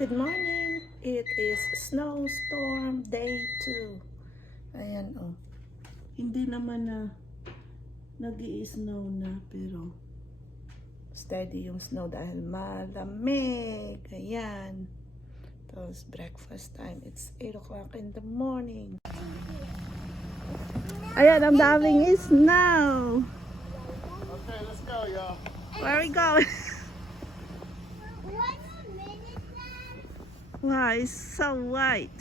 Good morning. It is snowstorm day 2. Ayan oh. Hindi naman na nag-i-snow na pero steady yung snow dahil malamig. Ayan. Tapos breakfast time. It's 8 o'clock in the morning. Ayan, ang daming snow. Okay, let's go, y'all. Where are we going? Wow, it's so white.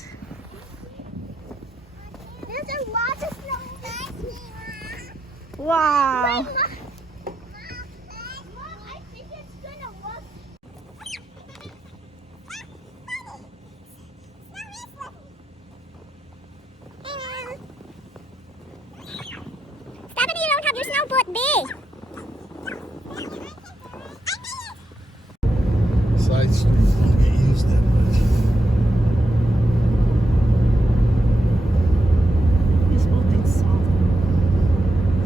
There's a lot of snow back here. Wow. Mom, I think it's gonna work. Stop it, you don't have your snow foot big. Side streets don't get used that much. He's putting salt.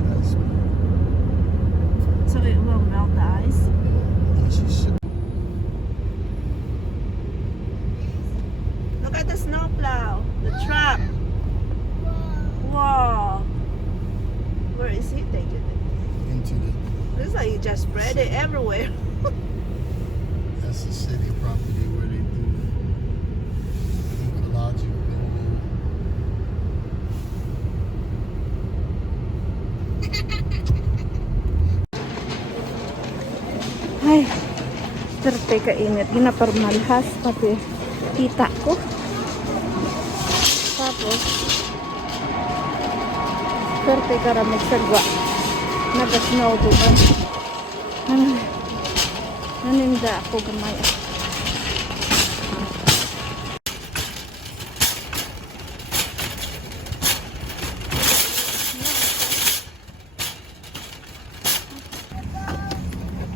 Nice, man. So it will melt the ice. Once you sit. Look at the snowplow, the truck. Wow. Where is he taking it? Into the, Looks like he just spread it everywhere. that's the city property where they do ecological. Ay, terte kainit. Ginaparmalhas pati kita ko. Tapos, terte karamig sagwa. Nag-snow doon. Ay, naninda ako gamay.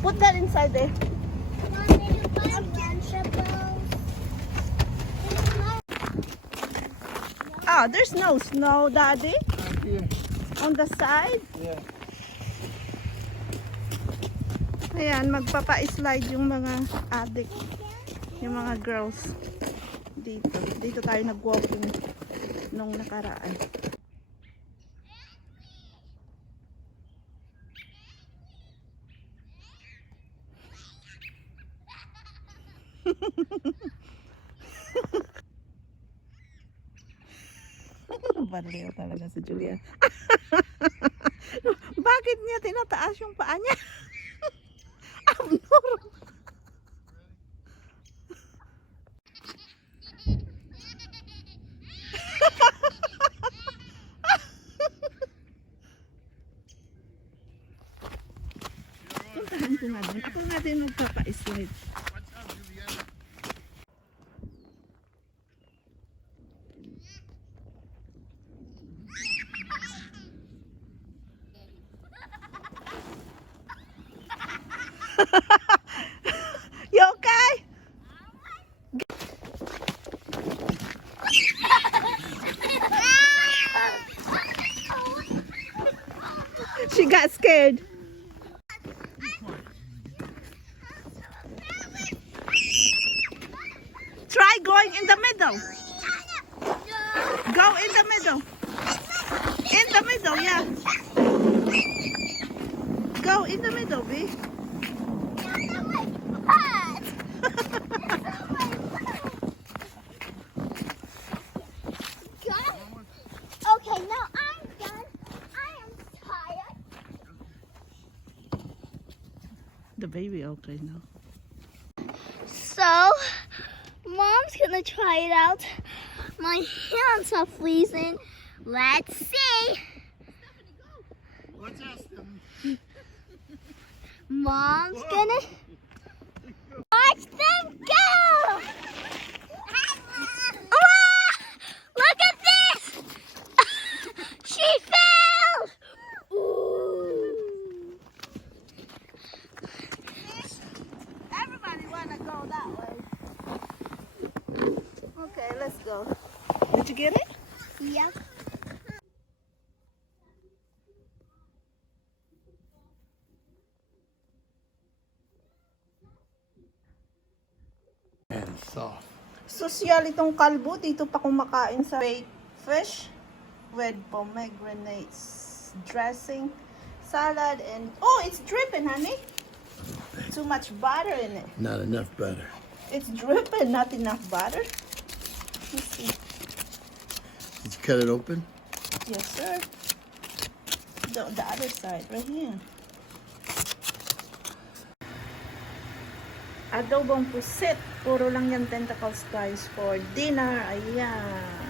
Put that inside there. Oh, there's no snow, Daddy. Up here. On the side. Yeah. Ayan, magpapa-slide yung mga addict. Yung mga girls. Dito. Dito tayo nag-walking nung nakaraan. Baliw talaga si Julia. Bakit niya tinataas yung paa niya? Abnormal. Puntahan ko nga dun. Ako nga din magpapa-slide. Watch out, Juliana. You okay? She got scared. Try going in the middle. Go in the middle. In the middle, yeah. Go in the middle, B. Okay, now I'm done. I am tired. The baby okay now. So, Mom's gonna try it out. My hands are freezing. Let's see. Watch out, Stephanie. Mom's gonna watch them go. Ah, look at this. She fell. Ooh. Everybody wanna go that way. Okay, let's go. Did you get it? Yep. And soft. Sosyal itong kalbo. Dito pa kumakain sa baked fish with pomegranate dressing, salad, and oh, it's dripping, honey. Too much butter in it. Not enough butter. It's dripping, not enough butter. Let's see. Did you cut it open? Yes, sir. The other side, right here. Adobong pusit. Puro lang yan tentacles, guys, for dinner. Ayan.